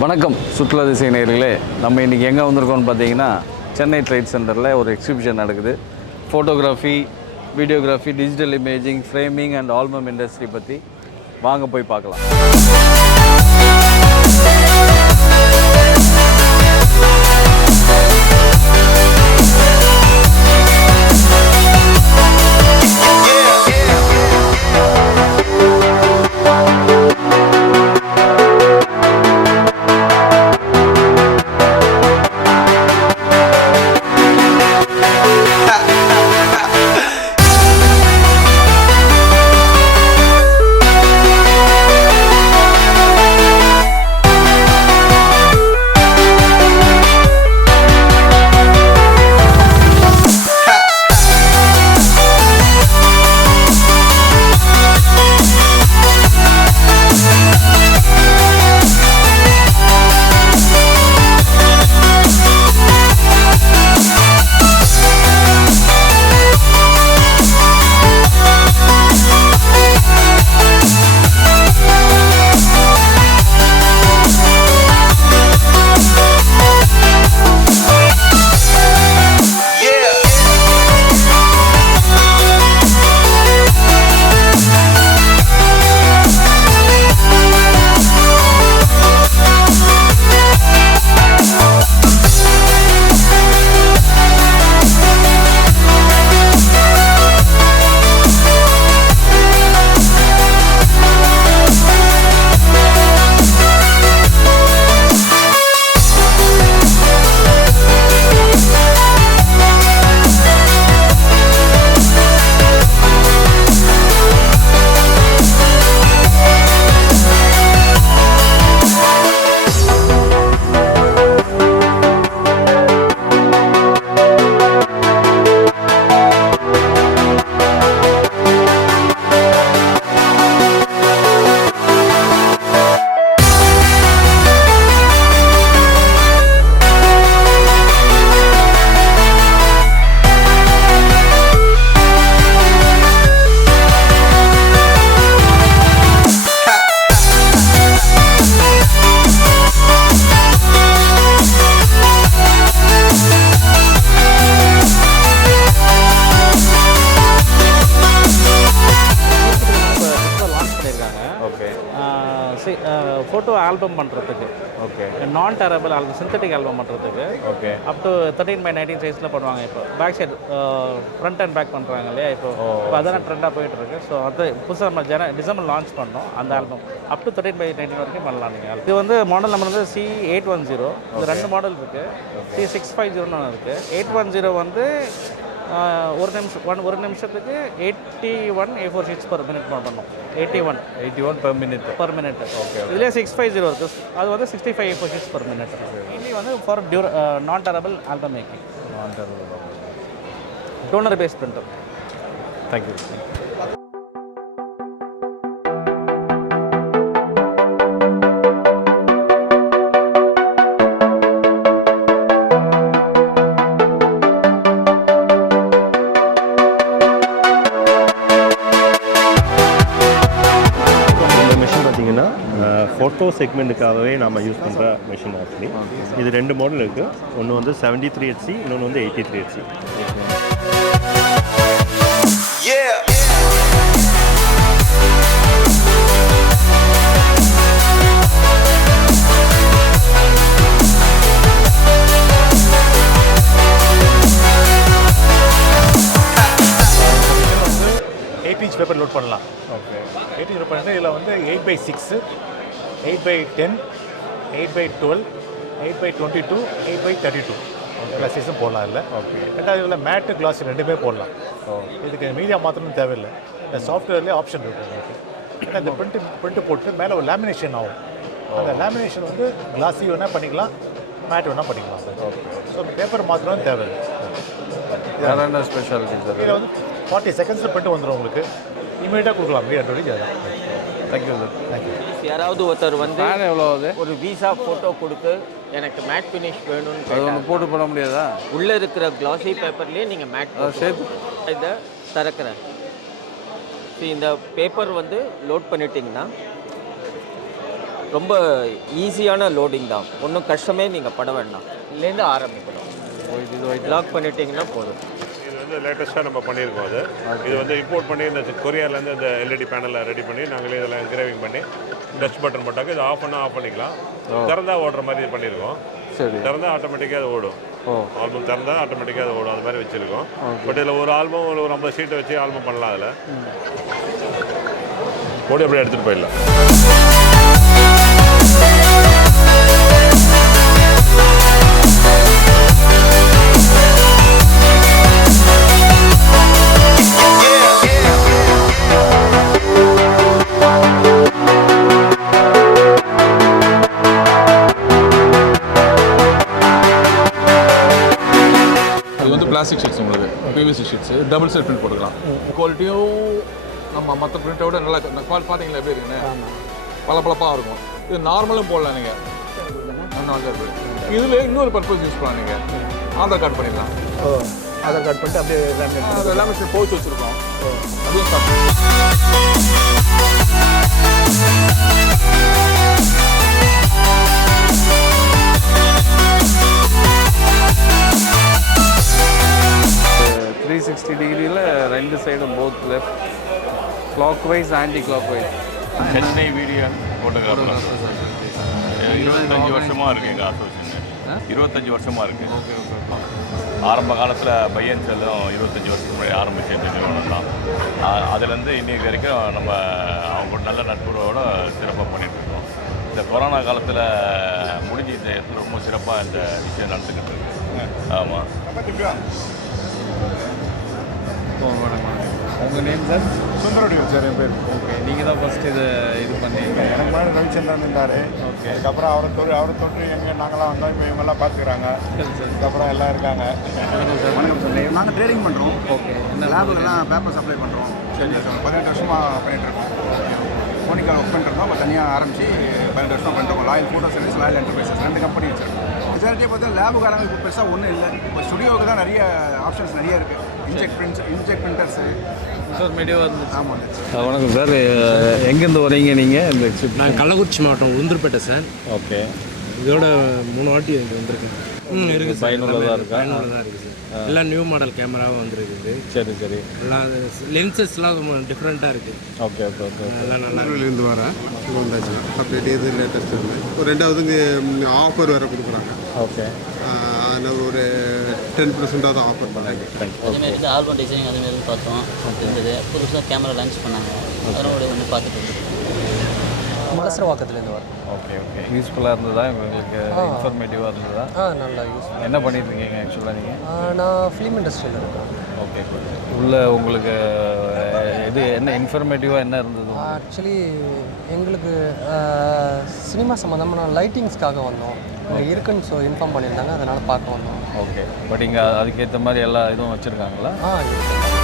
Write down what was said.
வணக்கம் சுற்றுலா திசை நேயர்களே. நம்ம இன்றைக்கி எங்கே வந்திருக்கோம்னு பார்த்தீங்கன்னா சென்னை ட்ரேட் சென்டரில் ஒரு எக்ஸிபிஷன் நடக்குது. Photography, videography, digital imaging, framing and album industry பற்றி வாங்க போய் பார்க்கலாம். ஃபோட்டோ ஆல்பம் பண்ணுறதுக்கு, நான் டேரபிள் ஆல்பம், சிந்தட்டிக் ஆல்பம் பண்ணுறதுக்கு அப் டு 13x19 சைஸில் பண்ணுவாங்க. இப்போ back side front and back பண்ணுறாங்க இல்லையா? இப்போ அதெல்லாம் ட்ரெண்டாக போயிட்டுருக்கு. ஸோ அது புதுசாக நம்ம டிசம்பர் லான்ச் பண்ணோம் அந்த ஆல்பம். அப் டு 13x19 வரைக்கும் பண்ணலாம் நீங்கள். இது வந்து மாடல் நம்பர் வந்து C810. இது 2 மாடல் இருக்குது. C650 இருக்குது. 810 வந்து ஒரு நிமிஷத்துக்கு 81 A4 ஷீட்ஸ் per minute பண்ணணும். 81 per minute. இதுலேயே 650 இருக்குது. அது வந்து 65 A4 ஷீட்ஸ் per minute. இது வந்து for non tearable album making. Toner base printer. Thank you. Photo செக்மெண்ட்டுக்காகவே நம்ம யூஸ் பண்ணுற மிஷின் ஆக்சுவலி. இது 2 மாடல் இருக்குது. ஒன்று வந்து 73HC, இன்னொன்று வந்து 83HC. பேப்பர் லோட் பண்ணலாம். 8 இன்ச் லோட் பண்ணிட்டு இதில் வந்து 8x6, 8x10, 8x12, 8x22, 8x32 எல்லா சைஸும் போடலாம். இல்லை ரெண்டாவது இதில் மேட்டு கிளாஸ் 2மே போடலாம். இதுக்கு மீடியா மாற்றணும் தேவையில்லை. இந்த சாஃப்ட்வேர்லேயே ஆப்ஷன் இருக்குது உங்களுக்கு. ஏன்னா இந்த பிரிண்ட்டு போட்டு மேலே ஒரு லேமினேஷன் ஆகும். அந்த லேமினேஷன் வந்து கிளாஸி வேணால் பண்ணிக்கலாம், மேட் வேணால் பண்ணிக்கலாம். ஸோ பேப்பர் மாற்றணும் தேவையில்லை. வேறு என்ன ஸ்பெஷாலிட்டி சார்? இதில் வந்து 40 செகண்ட்ஸில் பிரிண்ட் வந்துடும் உங்களுக்கு. இமீடியட்டாக கொடுக்கலாம். Thank you sir. தேங்க்யூ. யாராவது ஒருத்தர் வந்து எவ்வளோ ஆகுது? ஒரு வீசா ஃபோட்டோ கொடுத்து எனக்கு மேட் ஃபினிஷ் வேணும்னு அது ஒன்று போட்டு பண்ண முடியாதா? உள்ளே இருக்கிற கிளாஸி பேப்பர்லேயே நீங்கள் மேட் சேர்த்து இதை திறக்கிறேன். இந்த பேப்பர் வந்து லோட் பண்ணிட்டீங்கன்னா ரொம்ப ஈஸியான லோடிங் தான், ஒன்றும் கஷ்டமே நீங்கள் பட வேண்டாம். இதுலேருந்து ஆரம்பிக்கணும், இது லாக் பண்ணிட்டீங்கன்னா போதும். இது வந்து லேட்டஸ்ட்டாக நம்ம பண்ணியிருக்கோம். இது வந்து இம்போர்ட் பண்ணி இந்த கொரியாலேருந்து இந்த எல்இடி பேனலை ரெடி பண்ணி நாங்களே இதெல்லாம் என்கிரேவிங் பண்ணி டச் பட்டன் போட்டாக்க இது ஆஃப் பண்ணால் ஆஃப் பண்ணிக்கலாம். திறந்தா ஓடுற மாதிரி பண்ணியிருக்கோம். சரி. திறந்தா ஆட்டோமேட்டிக்காக அது ஓடும். ஆல்பம் திறந்தா ஆட்டோமேட்டிக்காக அது ஓடும், அது மாதிரி வச்சுருக்கோம். பட் இதில் ஒரு ஆல்பம் ஒரு 50 ஷீட்டை வச்சு ஆல்பம் பண்ணலாம். அதில் ஓடி அப்படியே எடுத்துகிட்டு போயிடலாம். பிளாஸ்டிக் ஷீட்ஸ் உங்களுக்கு PVC sheets double side print போட்டுக்கலாம். குவாலிட்டியும் நம்ம மற்ற பிரிண்ட்டை விட நல்லா பார்த்தீங்களா எப்படி இருக்குன்னு பளபளப்பாக இருக்கும். இது நார்மலும் போடலாம் நீங்கள். இதில் இன்னொரு பர்பஸ் யூஸ் பண்ணலாம். நீங்கள் ஆதார் கார்டு பண்ணிடலாம். ஆதார் கார்டு பண்ணிட்டு அப்படியே லேமினேஷன் போச்சு வச்சுருக்கோம். அதுவும் 360 டிகிரியில் 2 சைடும் both left clockwise anticlockwise. Chennai video photographer 25 வருஷமாக இருக்குது எங்கள் அசோசியேஷன். 25 வருஷமாக இருக்குது. ஆரம்ப காலத்தில் பையன் செல்லும் 25 வருஷத்துக்கு முன்னாடி ஆரம்பிச்ச நிறுவனம் தான். அதுலேருந்து இன்றைக்கு வரைக்கும் நம்ம அவங்க நல்ல நட்புறவோட சிறப்பாக பண்ணிகிட்ருக்கோம். இந்த கொரோனா காலத்தில் முடிஞ்சு இந்த இடத்துல ரொம்ப சிறப்பாக இந்த விஷயம் நடந்துக்கிட்டு இருக்கு. ஆமாம். உங்கள் நேம் சார்? சுந்தரடி சார் என் பேர். ஓகே, நீங்கள் தான் ஃபஸ்ட்டு இது பண்ணீங்க. எனக்கு முன்னாடி ரவிச்சந்திரன் இருந்தார். ஓகே. அதுக்கப்புறம் அவரை தொட்டு நாங்களாம் வந்தோம். இப்போ இவங்கெல்லாம் பார்த்துக்கிறாங்க. அதுக்கப்புறம் எல்லாம் இருக்காங்க. வணக்கம் சார். நாங்கள் ட்ரேடிங் பண்ணுறோம். ஓகே. லேபுக்கெல்லாம் பேப்பர் சப்ளை பண்ணுறோம். சரி சார், 18 வருஷமாக பண்ணிகிட்ருக்கோம். மோனிக்கால் ஒர்க் பண்ணிட்டுருந்தோம். இப்போ தனியாக ஆரம்பித்து 18 வருஷமாக பண்ணிட்டுருக்கோம். Loyal photo service, loyal enterprises 2 company வச்சிருக்கோம். மெஜாரிட்டியை பார்த்தா லேபுக்காரங்க இப்போ பெருசாக ஒன்றும் இல்லை. இப்போ ஸ்டுடியோவுக்கு தான் நிறைய ஆப்ஷன்ஸ் நிறைய இருக்குது. இன்ஜெக்ட் பிரிண்டர்ஸு மீடியாவாக இருந்துச்சு. ஆமாம். வணக்கம் சார், எங்கேருந்து வரீங்க நீங்கள்? இந்த எக்ஸிபிஷன் நான் கள்ளக்குறிச்சி மாவட்டம் உளுந்தூர்பேட்டை சார். ஓகே. இதோட 3 வாட்டி இங்கே வந்திருக்கேன். இருக்குது சார். பயனுள்ளதாக இருக்கா? பயனுள்ளதாக இருக்குது சார். எல்லாம் நியூ மாடல் கேமராவும் வந்துருக்குது. சரி சரி. எல்லாம் லென்சஸ்லாம் டிஃப்ரெண்ட்டாக இருக்குது. Okay okay okay. எல்லாம் நல்லா இருந்து வரேன். இது வந்தாச்சு அப்டேட். இது லேட்டஸ்ட் ஒரு 2வது ஆஃபர் வேறு கொடுக்குறாங்க. ஓகே. அதில் ஒரு 10% ஆஃபர் பண்ணாங்க. அதுமாரி இந்த ஆல்பம் டிசைனிங் அதுமாரி பார்த்தோம். இருந்தது புதுசாக கேமரா லான்ச் பண்ணாங்க. அதனோட வந்து பார்த்துட்டு இருந்தோம். மலசரவாக்கத்துலேருந்து வரோம். Okay okay. யூஸ்ஃபுல்லாக இருந்ததா உங்களுக்கு? இன்ஃபர்மேட்டிவாக இருந்ததா? நல்லா யூஸ்ஃபுல். என்ன பண்ணியிருக்கீங்க ஆக்சுவலாக நீங்கள்? நான் ஃபிலிம் இண்டஸ்ட்ரியில் இருக்கேன். ஓகே. உள்ள உங்களுக்கு இது என்ன இன்ஃபர்மேட்டிவாக என்ன இருந்தது? ஆக்சுவலி எங்களுக்கு சினிமா சம்மந்தமான லைட்டிங்ஸ்க்காக வந்தோம். இங்கே இருக்குன்னு இன்ஃபார்ம் பண்ணியிருந்தாங்க, அதனால் பார்க்க வந்தோம். ஓகே. பட் இங்கே அதுக்கேற்ற மாதிரி எல்லா இதுவும் வச்சுருக்காங்களா? இருக்கு.